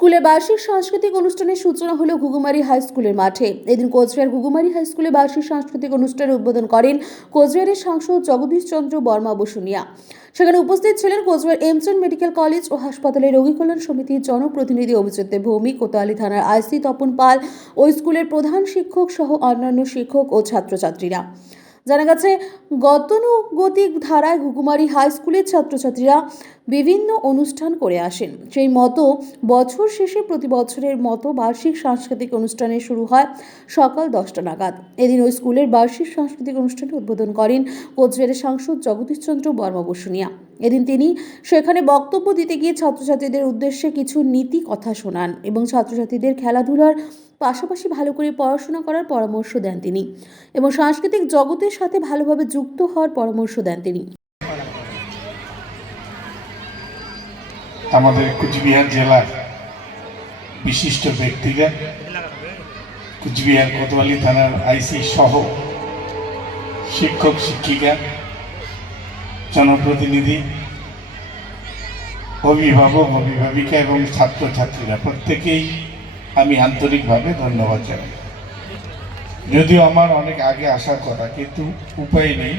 স্কুলে বার্ষিক সাংস্কৃতিক অনুষ্ঠানের সূচনা হলো ঘুঘুমারি হাই স্কুলের মাঠে। এদিন কোচবিহার ঘুঘুমারি হাই স্কুলে বার্ষিক সাংস্কৃতিক অনুষ্ঠানের উদ্বোধন করেন কোচবিহারের সাংসদ জগদীশ চন্দ্র বর্মা বসুনিয়া। সেখানে উপস্থিত ছিলেন কোচবিহার এমসন মেডিকেল কলেজ ও হাসপাতালের রোগী কল্যাণ সমিতির জনপ্রতিনিধি অভিজিৎ ভৌমিক কোতোয়ালি থানার আইসি তপন পাল। ওই স্কুলের প্রধান শিক্ষক সহ অন্যান্য শিক্ষক ও ছাত্রছাত্রীরা। জানা গেছে, গতানুগতিক ধারায় ঘুঘুমারি হাই স্কুলের ছাত্রছাত্রীরা বিভিন্ন অনুষ্ঠান করে আসেন। সেই মতো বছর শেষে প্রতি বছরের মতো বার্ষিক সাংস্কৃতিক অনুষ্ঠানে শুরু হয় সকাল দশটা নাগাদ। এদিন ওই স্কুলের বার্ষিক সাংস্কৃতিক অনুষ্ঠানে উদ্বোধন করেন কোচবিহারের সাংসদ জগদীশচন্দ্র বর্মা বসুনিয়া। এদিন তিনি সেখানে বক্তব্য দিতে গিয়ে ছাত্রছাত্রীদের উদ্দেশ্যে কিছু নীতি কথা শোনান এবং ছাত্রছাত্রীদের খেলাধুলার পাশাপাশি ভালো করে পড়াশোনা করার পরামর্শ দেন তিনি এবং সাংস্কৃতিক জগতের সাথে ভালোভাবে যুক্ত হওয়ার পরামর্শ দেন তিনি। আমাদের কুচবিহার জেলার বিশিষ্ট ব্যক্তিরা কুচবিহার কোতোয়ালি থানার আইসি সহ শিক্ষক, শিক্ষিকা, জনপ্রতিনিধি, অভিভাবক, অভিভাবিকা এবং ছাত্রছাত্রীরা প্রত্যেকেই আমি আন্তরিকভাবে ধন্যবাদ জানাই। যদিও আমার অনেক আগে আসার কথা, কিন্তু উপায় নেই।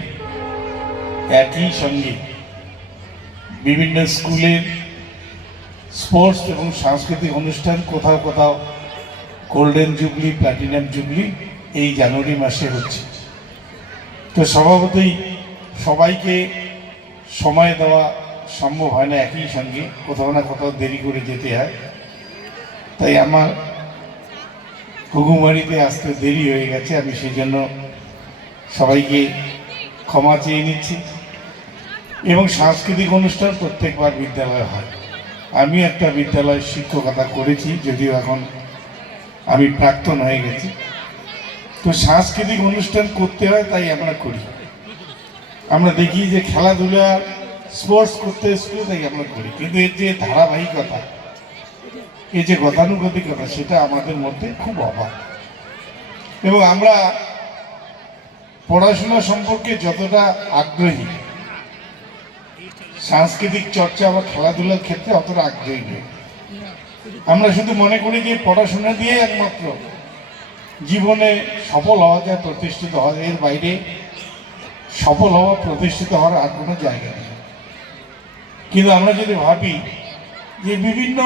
একই সঙ্গে বিভিন্ন স্কুলের স্পোর্টস এবং সাংস্কৃতিক অনুষ্ঠান, কোথাও কোথাও গোল্ডেন জুবলি প্ল্যাটিনাম জুবলি এই জানুয়ারি মাসে হচ্ছে। তো স্বভাবতই সবাইকে সময় দেওয়া সম্ভব হয় না একই সঙ্গে। কোথাও না কোথাও দেরি করে যেতে হয়। তাই আমার ঘুঘুমারিতে আসতে দেরি হয়ে গেছে, আমি সেই জন্য সবাইকে ক্ষমা চেয়ে নিচ্ছি। এবং সাংস্কৃতিক অনুষ্ঠান প্রত্যেকবার বিদ্যালয়ে হয়। আমি একটা বিদ্যালয়ের শিক্ষকতা করেছি, যদিও এখন আমি প্রাক্তন হয়ে গেছি। তো সাংস্কৃতিক অনুষ্ঠান করতে হয়, তাই আমরা করি। আমরা দেখি যে খেলাধুলা, স্পোর্টস করতে স্কুলে তাই আমরা করি। কিন্তু এর যে ধারাবাহিকতা এই যে গতানুগতিকতা, সেটা আমাদের মধ্যে খুব অভাব। এবং আমরা পড়াশোনা সম্পর্কে যতটা আগ্রহী, সাংস্কৃতিক চর্চা বা খেলাধুলার ক্ষেত্রে অতটা আগ্রহী নই। আমরা শুধু মনে করি যে পড়াশোনা দিয়ে একমাত্র জীবনে সফল হওয়া যায় প্রতিষ্ঠিত হওয়া, এর বাইরে সফল হওয়া, প্রতিষ্ঠিত হওয়ার আর কোনো জায়গা নেই। কিন্তু আমরা যদি ভাবি যে বিভিন্ন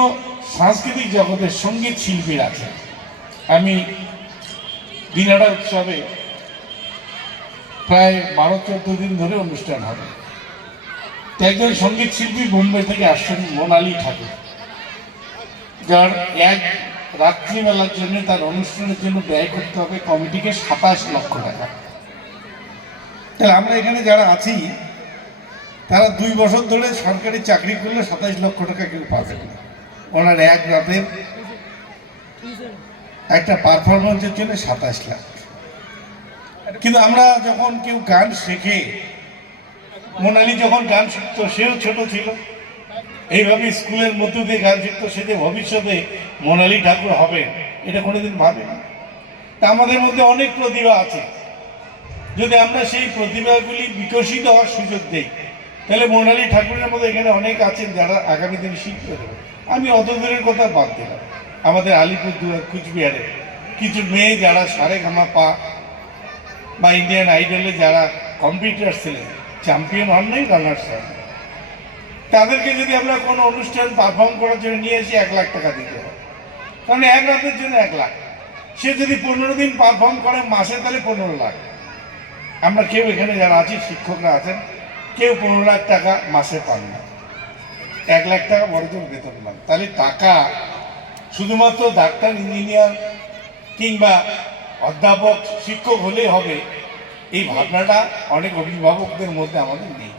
সাংস্কৃতিক জগতের সংগীত শিল্পীর আছে। আমি দিনাড়া উৎসবে প্রায় বারো, চোদ্দ দিন ধরে অনুষ্ঠান হবে। তো একজন সংগীত শিল্পী বোম্বে থেকে আসছেন মোনালি ঠাকুর। যার এক রাত্রিবেলার জন্য তার অনুষ্ঠানের জন্য ব্যয় করতে হবে কমিটিকে সাতাশ লক্ষ টাকা। তাহলে আমরা এখানে যারা আছি, তারা দুই বছর ধরে সরকারি চাকরি করলে সাতাশ লক্ষ টাকা কেউ পাবে না। ওনার এক রাতের একটা পারফরমেন্সের জন্য সাতাশ লাখ। কিন্তু আমরা যখন কেউ গান শেখে, মোনালি যখন গান শিখতো, সেও ছোট ছিল। এইভাবে স্কুলের মধ্য দিয়ে গান শিখতো, সে যে ভবিষ্যতে মোনালি ঠাকুর হবে, এটা কোনোদিন ভাবে না। তা আমাদের মধ্যে অনেক প্রতিভা আছে। যদি আমরা সেই প্রতিভাগুলি বিকশিত হওয়ার সুযোগ দেই, তাহলে মোনালি ঠাকুরের মধ্যে এখানে অনেক আছেন যারা আগামী দিনে শিখতে দেবে আমি অত দূরের কথা বাদ দিলাম। আমাদের আলিপুরদুয়ার কুচবিহারে কিছু মেয়ে যারা সারে ঘামা পা বা ইন্ডিয়ান আইডলে যারা কম্পিউটার ছিলেন চ্যাম্পিয়ন হন নাই রানার্স হন, তাদেরকে যদি আমরা কোনো অনুষ্ঠান পারফর্ম করার জন্য নিয়ে এসে এক লাখ টাকা দিতে হবে কারণ এক রাতের জন্য এক লাখ। সে যদি পনেরো দিন পারফর্ম করে মাসে, তাহলে পনেরো লাখ। আমরা কেউ এখানে যারা আছি, শিক্ষকরা আছেন, কেউ পনেরো লাখ টাকা মাসে পান না। এক লাখ টাকা বড়জন বেতন পান তাহলে টাকা শুধুমাত্র ডাক্তার, ইঞ্জিনিয়ার কিংবা অধ্যাপক, শিক্ষক হলেই হবে। এই ভাবনাটা অনেক অভিভাবকদের মধ্যে আমাদের নেই।